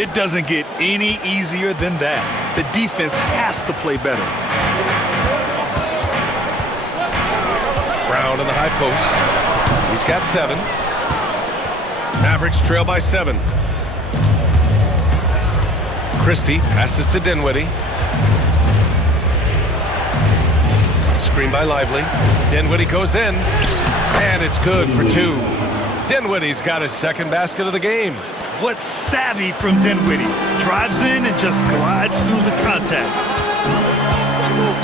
It doesn't get any easier than that. The defense has to play better. Brown in the high post. He's got 7. Mavericks trail by 7. Christie passes to Dinwiddie. Screen by Lively. Dinwiddie goes in, and it's good for 2. Dinwiddie's got his second basket of the game. What savvy from Dinwiddie. Drives in and just glides through the contact.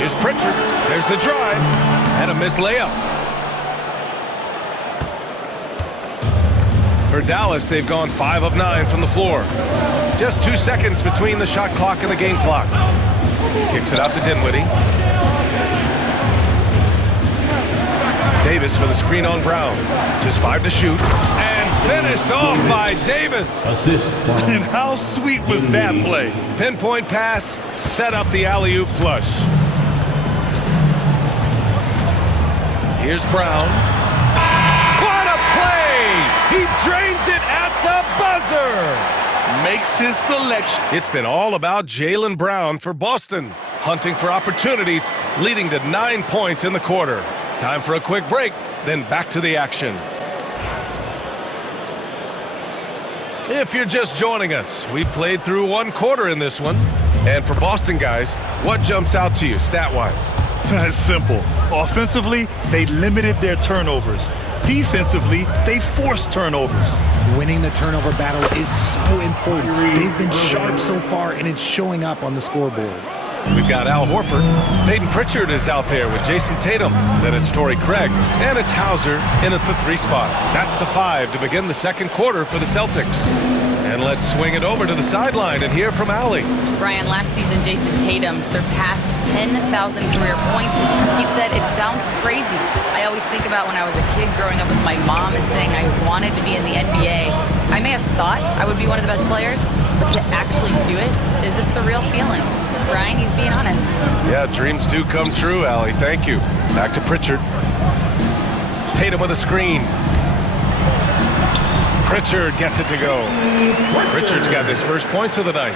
Here's Pritchard. There's the drive, and a missed layup. For Dallas, they've gone 5 of 9 from the floor. Just 2 seconds between the shot clock and the game clock. Kicks it out to Dinwiddie. Davis with a screen on Brown. Just 5 to shoot. And finished off by Davis. Assist. And how sweet was that play? Pinpoint pass, set up the alley-oop flush. Here's Brown. What a play! He drains it at the buzzer. Makes his selection. It's been all about Jaylen Brown for Boston. Hunting for opportunities, leading to 9 points in the quarter. Time for a quick break, then back to the action. If you're just joining us, we played through 1 quarter in this one. And for Boston guys, what jumps out to you stat-wise? It's simple. Offensively, they limited their turnovers. Defensively, they forced turnovers. Winning the turnover battle is so important. They've been sharp so far, and it's showing up on the scoreboard. We've got Al Horford. Peyton Pritchard is out there with Jason Tatum. Then it's Torrey Craig. And it's Hauser in at the 3 spot. That's the 5 to begin the second quarter for the Celtics. And let's swing it over to the sideline and hear from Allie. Brian, last season, Jason Tatum surpassed 10,000 career points. He said, it sounds crazy. I always think about when I was a kid growing up with my mom and saying I wanted to be in the NBA. I may have thought I would be one of the best players, but to actually do it is a surreal feeling. Brian, he's being honest. Yeah, dreams do come true, Allie. Thank you. Back to Pritchard. Tatum with a screen. Pritchard gets it to go. Pritchard's got his first points of the night.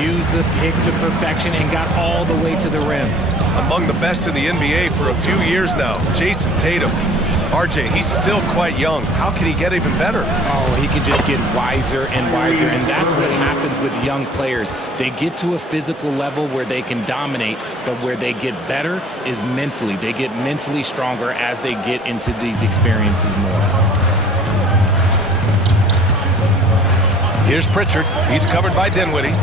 Used the pick to perfection and got all the way to the rim. Among the best in the NBA for a few years now, Jason Tatum. RJ, he's still quite young. How can he get even better? Oh, he can just get wiser and wiser, and that's what happens with young players. They get to a physical level where they can dominate, but where they get better is mentally. They get mentally stronger as they get into these experiences more. Here's Pritchard. He's covered by Dinwiddie.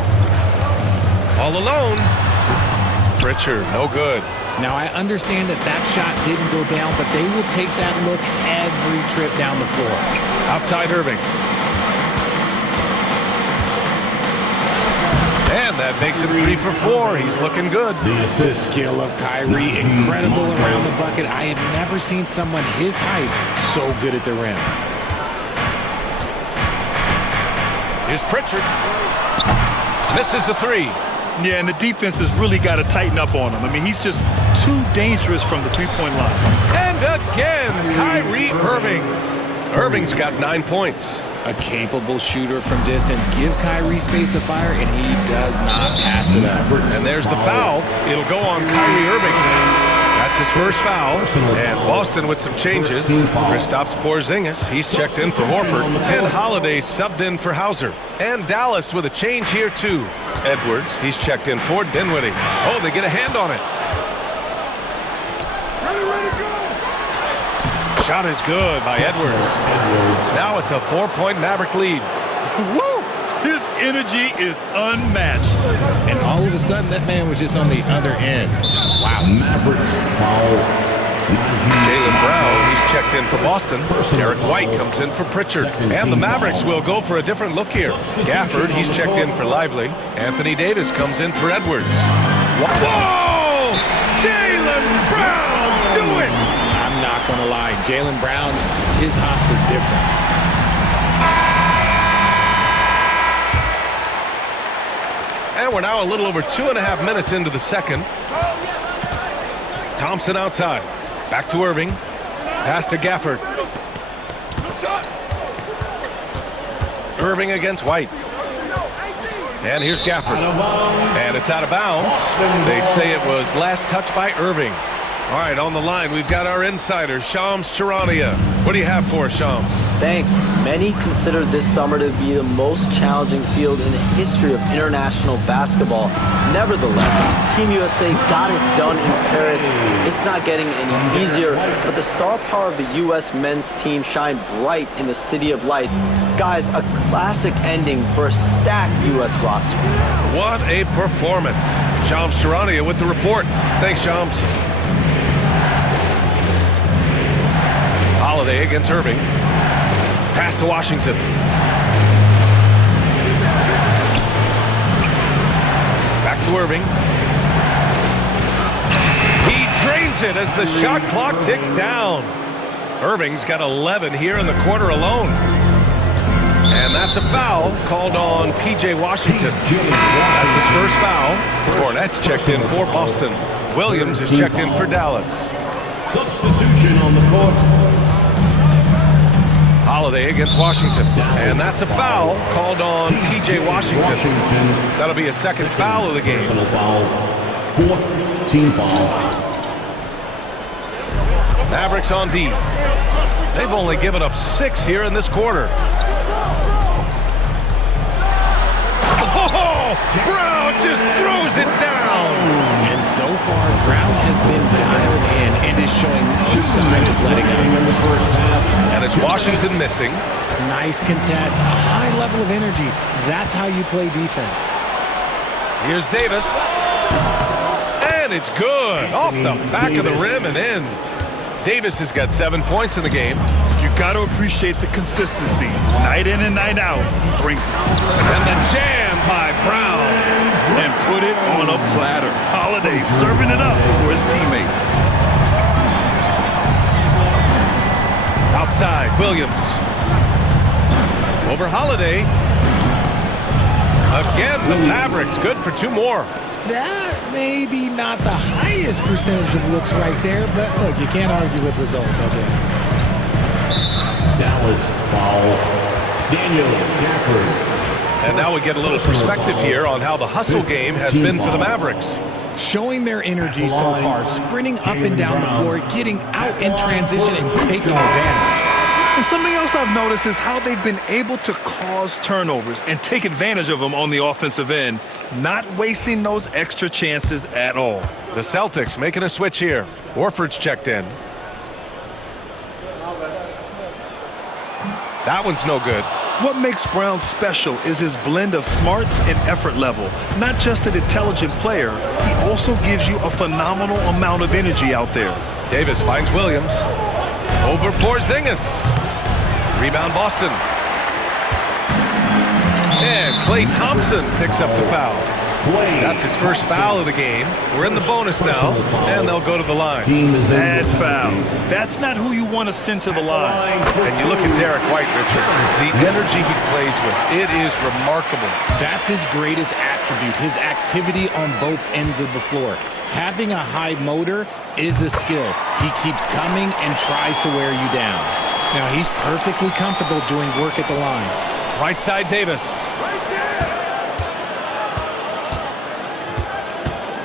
All alone. Pritchard, no good. Now, I understand that shot didn't go down, but they will take that look every trip down the floor. Outside Irving. And that makes him 3 for 4. He's looking good. The skill of Kyrie, incredible around the bucket. I have never seen someone his height so good at the rim. Here's Pritchard. Misses the 3. Yeah, and the defense has really got to tighten up on him. I mean, he's just too dangerous from the 3-point line. And again, Kyrie Irving. Irving's got 9 points. A capable shooter from distance. Give Kyrie space to fire, and he does not pass it up. And there's the foul. It'll go on Kyrie Irving. That's his first foul. And Boston with some changes. Kristaps Porzingis, he's checked in for Horford. And Holiday subbed in for Hauser. And Dallas with a change here too. Edwards, he's checked in for Dinwiddie. Oh, they get a hand on it. Shot is good by Edwards. Now it's a 4-point Maverick lead. Woo! His energy is unmatched. And all of a sudden, that man was just on the other end. Wow. Mavericks foul. Jaylen Brown, he's checked in for Boston. Derek White comes in for Pritchard. And the Mavericks will go for a different look here. Gafford, he's checked in for Lively. Anthony Davis comes in for Edwards. Whoa! Jaylen Brown, do it! I'm not going to lie. Jaylen Brown, his hops are different. And we're now a little over 2.5 minutes into the second. Thompson outside. Back to Irving. Pass to Gafford. Irving against White. And here's Gafford. And it's out of bounds. They say it was last touched by Irving. All right, on the line, we've got our insider, Shams Charania. What do you have for us, Shams? Thanks. Many consider this summer to be the most challenging field in the history of international basketball. Nevertheless, Team USA got it done in Paris. It's not getting any easier, but the star power of the U.S. men's team shined bright in the City of Lights. Guys, a classic ending for a stacked U.S. roster. What a performance. Shams Charania with the report. Thanks, Shams. Holiday against Irving. Pass to Washington. Back to Irving. He drains it as the shot clock ticks down. Irving's got 11 here in the quarter alone. And that's a foul called on P.J. Washington. That's his first foul. Cornette's checked in for Boston. Williams is checked in for Dallas. Substitution on the court. Holiday against Washington. And that's a foul called on P.J. Washington. That'll be a second foul of the game. Personal foul. Fourth team foul. Mavericks on D. They've only given up 6 here in this quarter. Oh, Brown just throws it down. And so far, Brown has been dialed in and is showing no signs of letting up. And it's Washington missing. Nice contest, a high level of energy. That's how you play defense. Here's Davis. And it's good. Off the back of the rim and in. Davis has got 7 points in the game. You got to appreciate the consistency. Night in and night out, he brings it. And the jam by Brown. And put it on a platter. Holiday serving it up for his teammate. Outside, Williams. Over Holiday. Again, the Mavericks good for 2 more. That may be not the highest percentage of looks right there, but look, you can't argue with results, I guess. Dallas foul. Daniel Gafford. And now we get a little perspective here on how the hustle game has been for the Mavericks. Showing their energy so far, sprinting up and down the floor, getting out in transition and taking advantage. And something else I've noticed is how they've been able to cause turnovers and take advantage of them on the offensive end, not wasting those extra chances at all. The Celtics making a switch here. Horford's checked in. That one's no good. What makes Brown special is his blend of smarts and effort level. Not just an intelligent player, he also gives you a phenomenal amount of energy out there. Davis finds Williams. Over Porzingis. Rebound Boston. And Klay Thompson picks up the foul. That's his first foul of the game. We're in the bonus now, and they'll go to the line. Bad foul. That's not who you want to send to the line. And you look at Derek White, Richard. The energy he plays with, it is remarkable. That's his greatest attribute, his activity on both ends of the floor. Having a high motor is a skill. He keeps coming and tries to wear you down. Now, he's perfectly comfortable doing work at the line. Right side, Davis.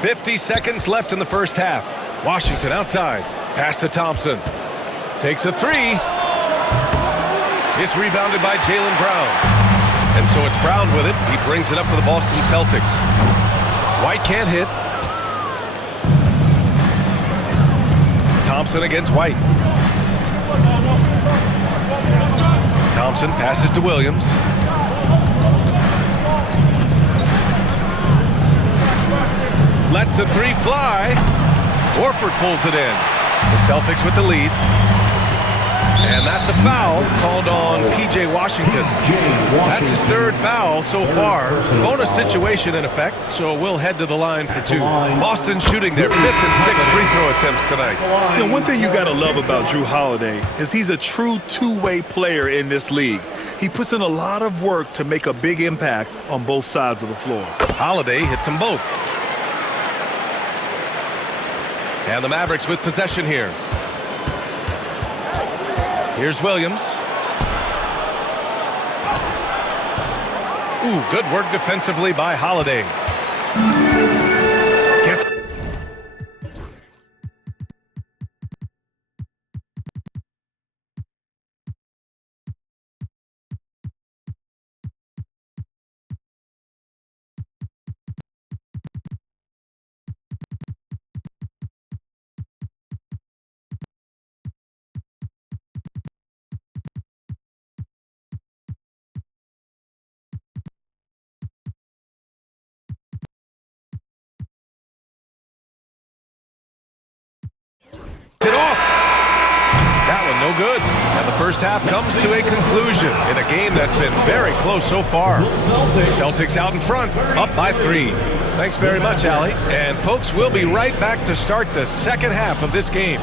50 seconds left in the first half. Washington outside. Pass to Thompson. Takes a 3. It's rebounded by Jaylen Brown. And so it's Brown with it. He brings it up for the Boston Celtics. White can't hit. Thompson against White. Thompson passes to Williams. Lets the 3 fly. Horford pulls it in. The Celtics with the lead. And that's a foul called on P.J. Washington. That's his 3rd foul so far. Bonus situation in effect, so we'll head to the line for 2. Boston shooting their 5th and 6th free throw attempts tonight. You know, one thing you got to love about Jrue Holiday is he's a true two-way player in this league. He puts in a lot of work to make a big impact on both sides of the floor. Holiday hits them both. And the Mavericks with possession here. Here's Williams. Ooh, good work defensively by Holiday. Gets it off. That one no good. And the first half comes to a conclusion in a game that's been very close so far. Celtics out in front, up by 3. Thanks very much, Allie. And folks, we'll be right back to start the second half of this game.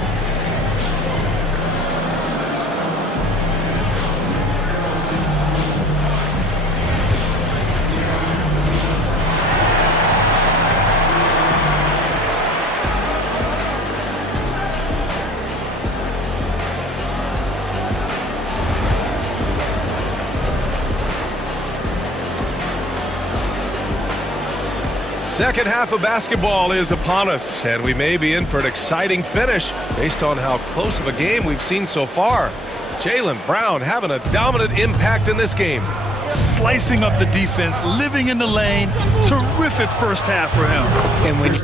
Second half of basketball is upon us, and we may be in for an exciting finish based on how close of a game we've seen so far. Jaylen Brown having a dominant impact in this game. Slicing up the defense, living in the lane. Terrific first half for him. And when you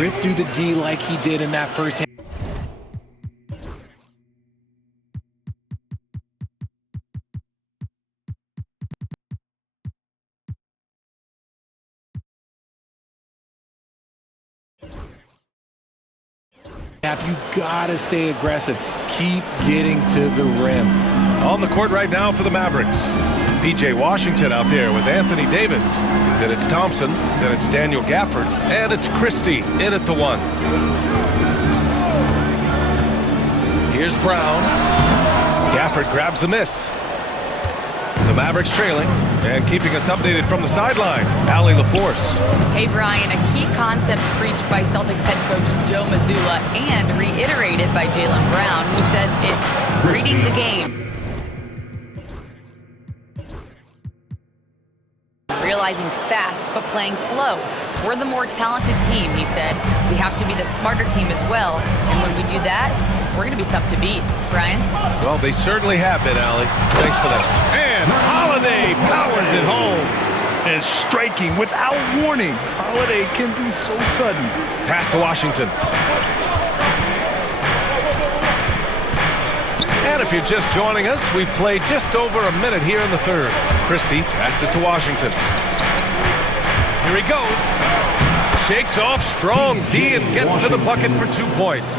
rip through the D like he did in that first half. You gotta stay aggressive. Keep getting to the rim. On the court right now for the Mavericks. P.J. Washington out there with Anthony Davis. Then it's Thompson. Then it's Daniel Gafford. And it's Christie in at the 1. Here's Brown. Gafford grabs the miss. The Mavericks trailing and keeping us updated from the sideline. Allie LaForce. Hey, Brian, a key concept preached by Celtics head coach Joe Mazzulla and reiterated by Jaylen Brown, who says it's reading the game. Realizing fast, but playing slow. We're the more talented team, he said. We have to be the smarter team as well, and when we do that, we're going to be tough to beat. Brian? Well, they certainly have been, Allie. Thanks for that. And Holiday powers it home. And striking without warning. Holiday can be so sudden. Pass to Washington. And if you're just joining us, we've played just over a minute here in the third. Christie passes to Washington. Here he goes. Shakes off strong D and gets to the bucket for 2 points.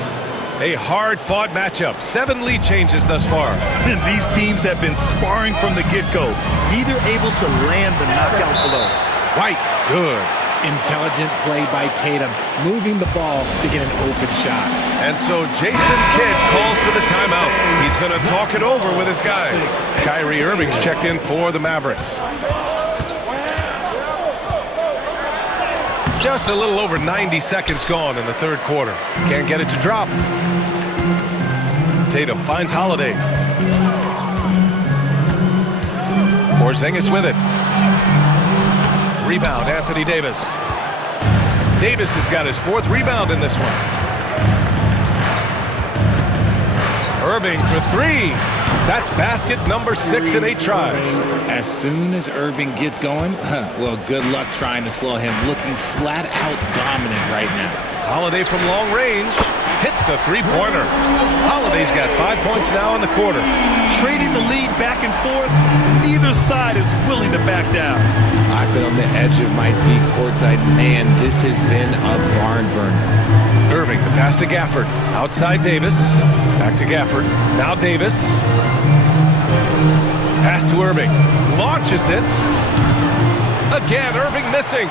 A hard-fought matchup. 7 lead changes thus far. And these teams have been sparring from the get-go. Neither able to land the knockout blow. White, good. Intelligent play by Tatum, moving the ball to get an open shot. And so Jason Kidd calls for the timeout. He's going to talk it over with his guys. Kyrie Irving's checked in for the Mavericks. Just a little over 90 seconds gone in the third quarter. Can't get it to drop. Tatum finds Holiday. Porzingis with it. Rebound, Anthony Davis. Davis has got his 4th rebound in this one. Irving for 3. That's basket number 6 in 8 tries. As soon as Irving gets going, well, good luck trying to slow him. Looking flat out dominant right now. Holiday from long range hits a 3-pointer. Holiday's got 5 points now in the quarter. Trading the lead back and forth, neither side is willing to back down. I've been on the edge of my seat courtside. Man, this has been a barn burner. Irving, the pass to Gafford. Outside Davis. Back to Gafford. Now Davis. Pass to Irving. Launches it. Again, Irving missing.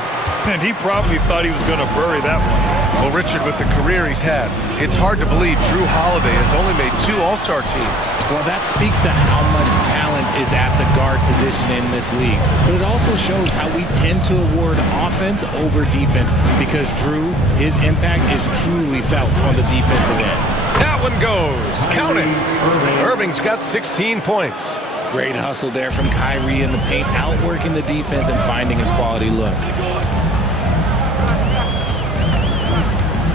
And he probably thought he was going to bury that one. Well, Richard, with the career he's had, it's hard to believe Drew Holiday has only made 2 All-Star teams. Well, that speaks to how much talent is at the guard position in this league. But it also shows how we tend to award offense over defense because Drew, his impact is truly felt on the defensive end. That one goes. Count it. Irving's got 16 points. Great hustle there from Kyrie in the paint, outworking the defense and finding a quality look.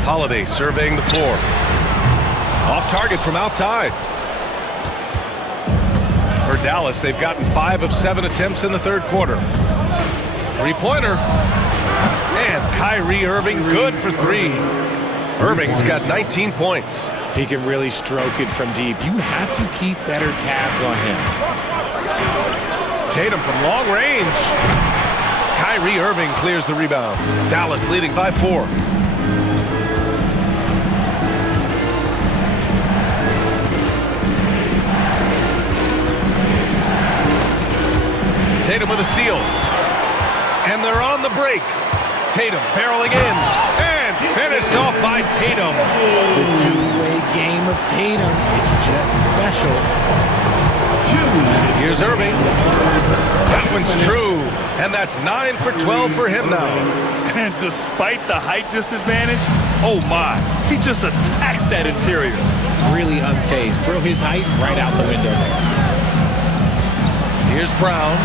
Holiday surveying the floor. Off target from outside. For Dallas, they've gotten 5 of 7 attempts in the third quarter. Three-pointer. And Kyrie Irving good for 3. Irving's got 19 points. He can really stroke it from deep. You have to keep better tabs on him. Tatum from long range. Kyrie Irving clears the rebound. Dallas leading by 4. Tatum with a steal. And they're on the break. Tatum barreling in. And finished off by Tatum. The two-way game of Tatum is just special. Here's Irving. That one's true. And that's 9 for 12 for him now. And despite the height disadvantage, oh my, he just attacks that interior. Really unfazed. Throw his height right out the window. Here's Brown.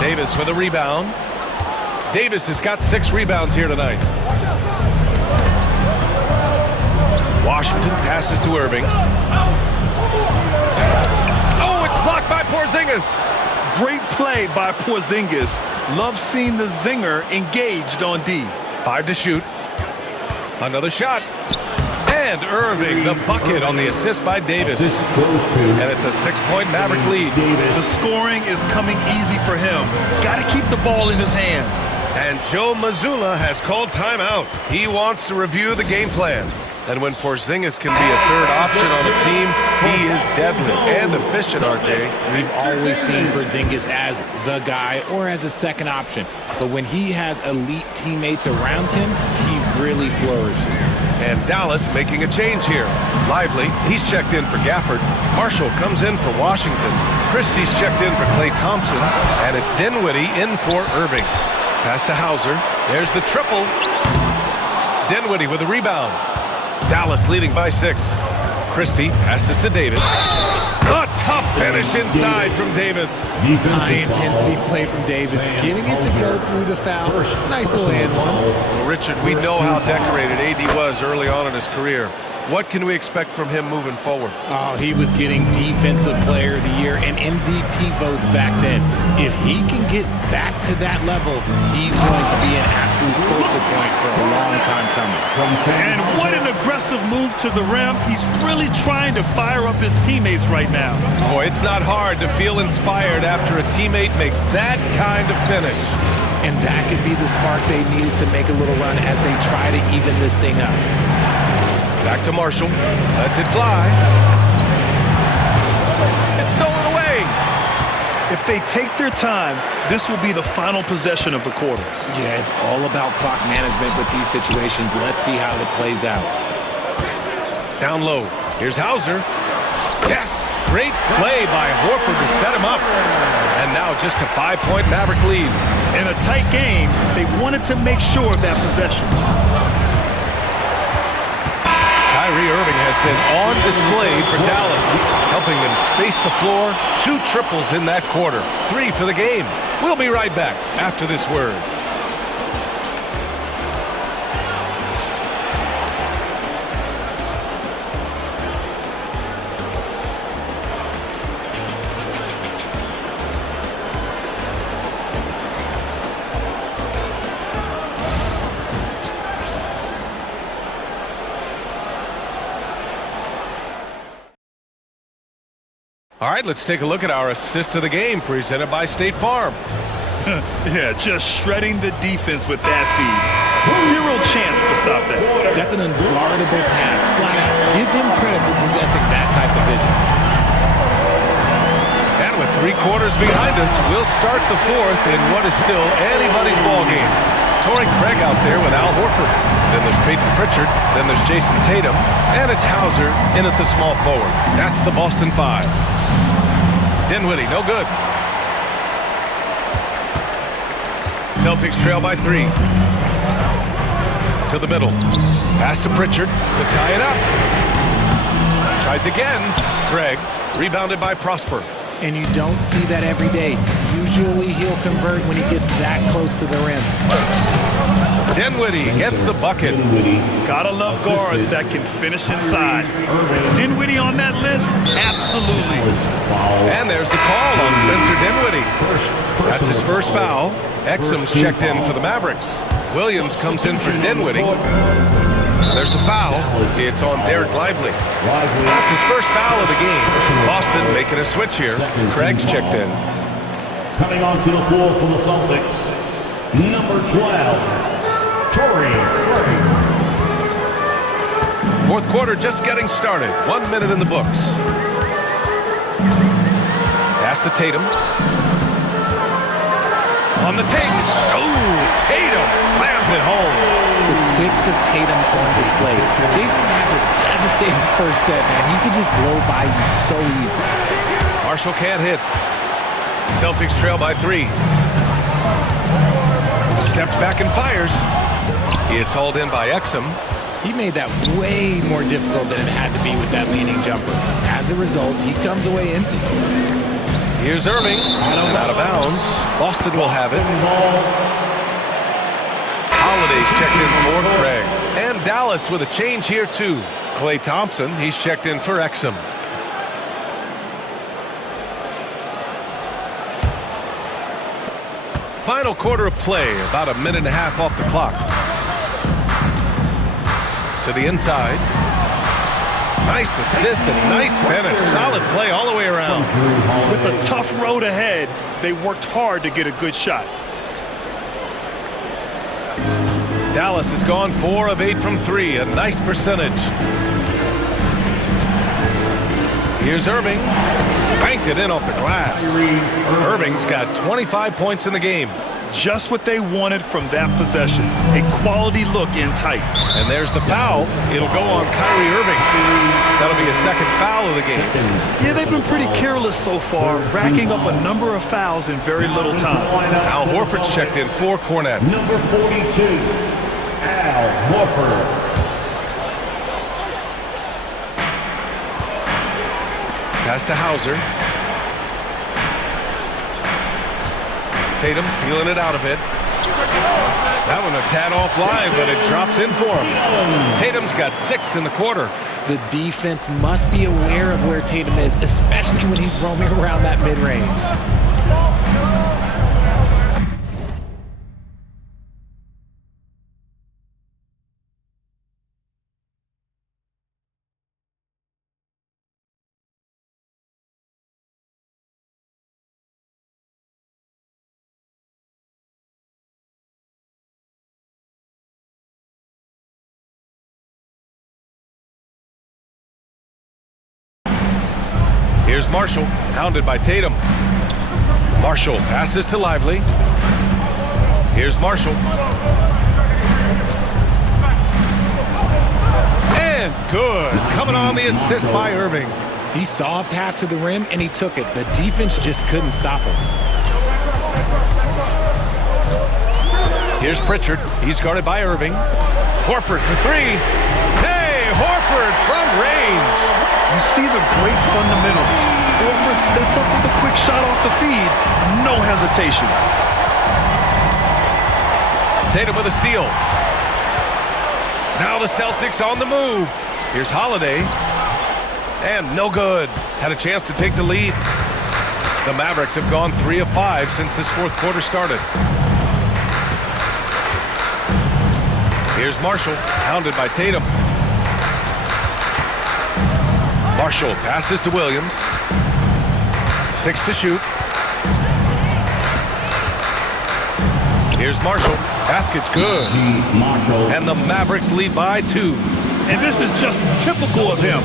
Davis with a rebound. Davis has got 6 rebounds here tonight. Washington passes to Irving. Oh, it's blocked by Porzingis. Great play by Porzingis. Love seeing the zinger engaged on D. 5 to shoot. Another shot. And Irving, the bucket on the assist by Davis. And it's a 6-point Maverick lead. The scoring is coming easy for him. Got to keep the ball in his hands. And Joe Mazzulla has called timeout. He wants to review the game plan. And when Porzingis can be a third option on the team, he is deadly and efficient, RJ. We've always seen Porzingis as the guy or as a second option. But when he has elite teammates around him, he really flourishes. And Dallas making a change here. Lively, he's checked in for Gafford. Marshall comes in for Washington. Christie's checked in for Klay Thompson. And it's Dinwiddie in for Irving. Pass to Hauser. There's the triple. Dinwiddie with a rebound. Dallas leading by 6. Christie passes to Davis. A tough finish inside from Davis. High-intensity play from Davis, getting it to go through the foul. Nice little and one. Well, Richard, we know how decorated AD was early on in his career. What can we expect from him moving forward? Oh, he was getting Defensive Player of the Year and MVP votes back then. If he can get back to that level, he's going to be an absolute focal point for a long time coming. And what an aggressive move to the rim. He's really trying to fire up his teammates right now. Boy, it's not hard to feel inspired after a teammate makes that kind of finish. And that could be the spark they needed to make a little run as they try to even this thing up. Back to Marshall. Lets it fly. It's stolen away. If they take their time, this will be the final possession of the quarter. Yeah, it's all about clock management with these situations. Let's see how it plays out. Down low. Here's Hauser. Yes! Great play by Horford to set him up. And now just a 5-point Maverick lead. In a tight game, they wanted to make sure of that possession. Kyrie Irving has been on display for Dallas, helping them space the floor. 2 triples in that quarter. 3 for the game. We'll be right back after this word. All right, let's take a look at our assist of the game presented by State Farm. Yeah, just shredding the defense with that feed. Zero chance to stop that. That's an unguardable pass, flat out. Give him credit for possessing that type of vision. And with 3 quarters behind us, we'll start the 4th in what is still anybody's ball game. Torrey Craig out there with Al Horford. Then there's Peyton Pritchard. Then there's Jason Tatum. And it's Hauser in at the small forward. That's the Boston 5. Dinwiddie, no good. Celtics trail by 3. To the middle. Pass to Pritchard to tie it up. Tries again. Craig, rebounded by Prosper. And you don't see that every day. Usually he'll convert when he gets that close to the rim. Dinwiddie gets the bucket. Gotta love guards that can finish inside. Is Dinwiddie on that list? Absolutely. And there's the call on Spencer Dinwiddie. That's his first foul. Exum's checked in for the Mavericks. Williams comes in for Dinwiddie. There's the foul. It's on Derek Lively. That's his first foul of the game. Boston making a switch here. Craig's checked in. Coming onto the floor for the Celtics, number 12, Torrey Craig. Fourth quarter just getting started. 1 minute in the books. Pass to Tatum. On the take. Oh, Tatum slams it home. The quicks of Tatum on display. Jason has a devastating first step, man. He can just blow by you so easy. Marshall can't hit. Celtics trail by 3. Steps back and fires. It's hauled in by Exum. He made that way more difficult than it had to be with that leaning jumper. As a result, he comes away empty. Here's Irving. Out of bounds. Boston will have it. Holiday's checked in for Craig. And Dallas with a change here too. Klay Thompson, he's checked in for Exum. Final quarter of play, about a minute and a half off the clock. To the inside. Nice assist and nice finish. Solid play all the way around. With a tough road ahead, they worked hard to get a good shot. Dallas has gone 4 of 8 from 3, a nice percentage. Here's Irving. Banked it in off the glass. Irving's got 25 points in the game. Just what they wanted from that possession. A quality look in tight. And there's the foul. It'll go on Kyrie Irving. That'll be his second foul of the game. Yeah, they've been pretty careless so far, racking up a number of fouls in very little time. Al Horford's checked in for Cornette. Number 42, Al Horford. Pass to Hauser. Tatum feeling it out a bit. That one a tad offline, but it drops in for him. Tatum's got 6 in the quarter. The defense must be aware of where Tatum is, especially when he's roaming around that mid-range. Here's Marshall, hounded by Tatum. Marshall passes to Lively. Here's Marshall. And good. Coming on the assist by Irving. He saw a path to the rim, and he took it. The defense just couldn't stop him. Here's Pritchard. He's guarded by Irving. Horford for 3. Hey, Horford from range. You see the great fundamentals. Horford sets up with a quick shot off the feed. No hesitation. Tatum with a steal. Now the Celtics on the move. Here's Holiday. And no good. Had a chance to take the lead. The Mavericks have gone 3 of 5 since this fourth quarter started. Here's Marshall, hounded by Tatum. Marshall passes to Williams. 6 to shoot. Here's Marshall. Basket's good. And the Mavericks lead by 2. And this is just typical of him,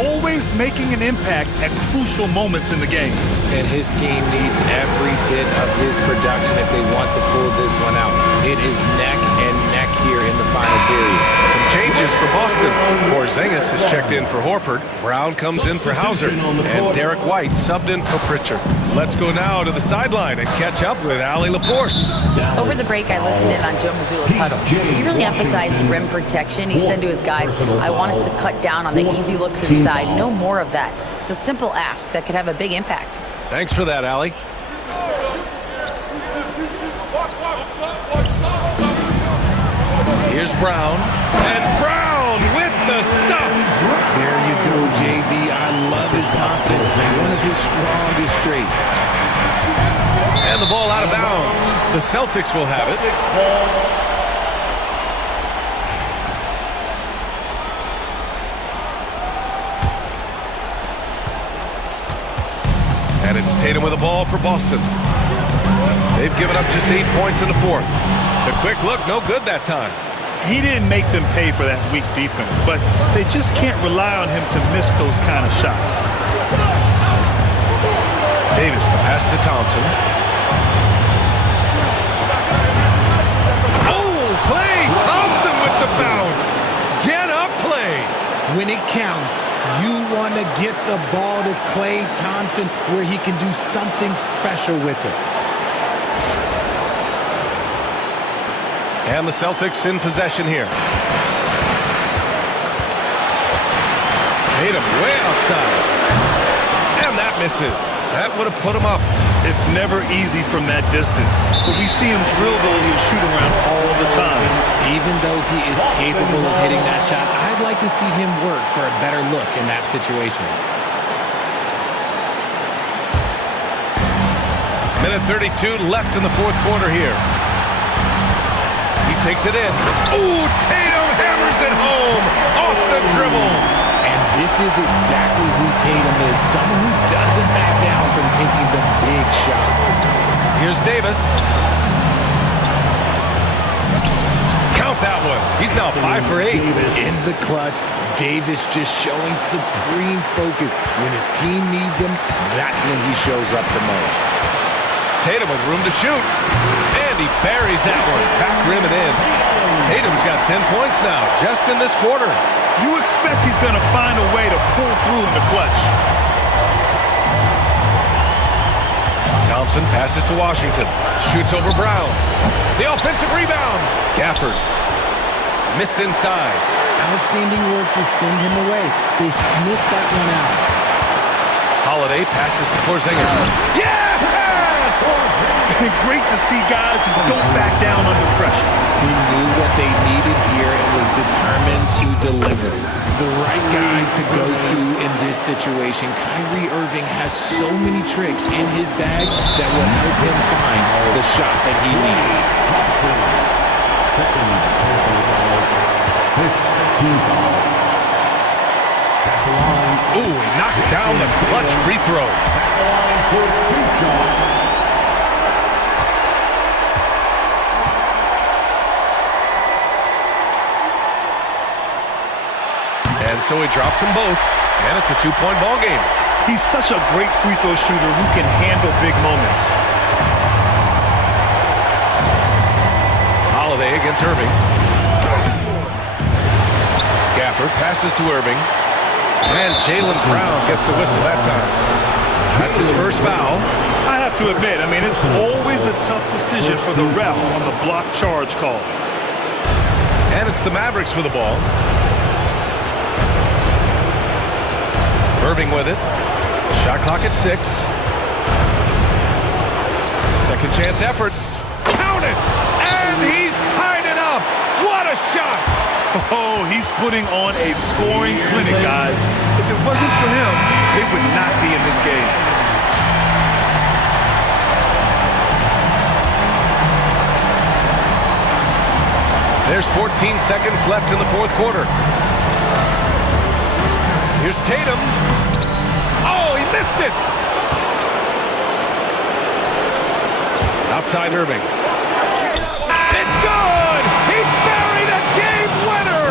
always making an impact at crucial moments in the game. And his team needs every bit of his production if they want to pull this one out. It is neck and neck here in the final period. Some changes for Boston. Porzingis has checked in for Horford. Brown comes in for Hauser. And Derek White subbed in for Pritchard. Let's go now to the sideline and catch up with Allie LaForce. Over the break, I listened in on Joe Mazzulla's huddle. He really emphasized rim protection. He said to his guys, I want us to cut down on the easy looks inside. No more of that. It's a simple ask that could have a big impact. Thanks for that, Allie. Here's Brown. And Brown with the stuff. There you go, JB. I love his confidence. One of his strongest traits. And the ball out of bounds. The Celtics will have it. And it's Tatum with the ball for Boston. They've given up just 8 points in the fourth. The quick look, no good that time. He didn't make them pay for that weak defense, but they just can't rely on him to miss those kind of shots. Davis, the pass to Thompson. Oh, Klay Thompson with the bounce. Get up, Klay. When it counts, you want to get the ball to Klay Thompson where he can do something special with it. And the Celtics in possession here. Tatum way outside. And that misses. That would have put him up. It's never easy from that distance, but we see him drill those and shoot around all the time. Even though he is capable of hitting that shot, I'd like to see him work for a better look in that situation. Minute 32 left in the fourth quarter here. He takes it in. Ooh, Tatum hammers it home off the dribble. And this is exactly who Tatum is, someone who doesn't back down from taking the big shots. Here's Davis. Count that one. He's now 5 for 8. In the clutch, Davis just showing supreme focus. When his team needs him, that's when he shows up the most. Tatum with room to shoot. And he buries that one. Back rim and in. Tatum's got 10 points now, just in this quarter. You expect he's going to find a way to pull through in the clutch. Thompson passes to Washington. Shoots over Brown. The offensive rebound. Gafford. Missed inside. Outstanding work to send him away. They sniffed that one out. Holiday passes to Porzingis. Yes! Great to see guys who don't back down under pressure. He knew what they needed here and was determined to deliver. The right guy to go to in this situation. Kyrie Irving has so many tricks in his bag that will help him find the shot that he needs. Ooh, he knocks down the clutch free throw. And so he drops them both, and it's a 2-point ball game. He's such a great free throw shooter who can handle big moments. Holiday against Irving. Gafford passes to Irving. And Jaylen Brown gets a whistle that time. That's his first foul. I have to admit, it's always a tough decision for the ref on the block charge call. And it's the Mavericks with the ball. Irving with it. Shot clock at 6. Second chance effort. Count it! And he's tied it up! What a shot! Oh, he's putting on a scoring clinic, guys. If it wasn't for him, they would not be in this game. There's 14 seconds left in the fourth quarter. Here's Tatum. Oh, he missed it! Outside Irving. It's good! He buried a game winner!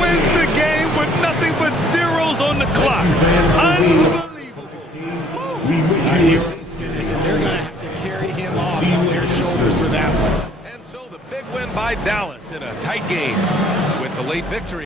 Wins the tight game with the late victory.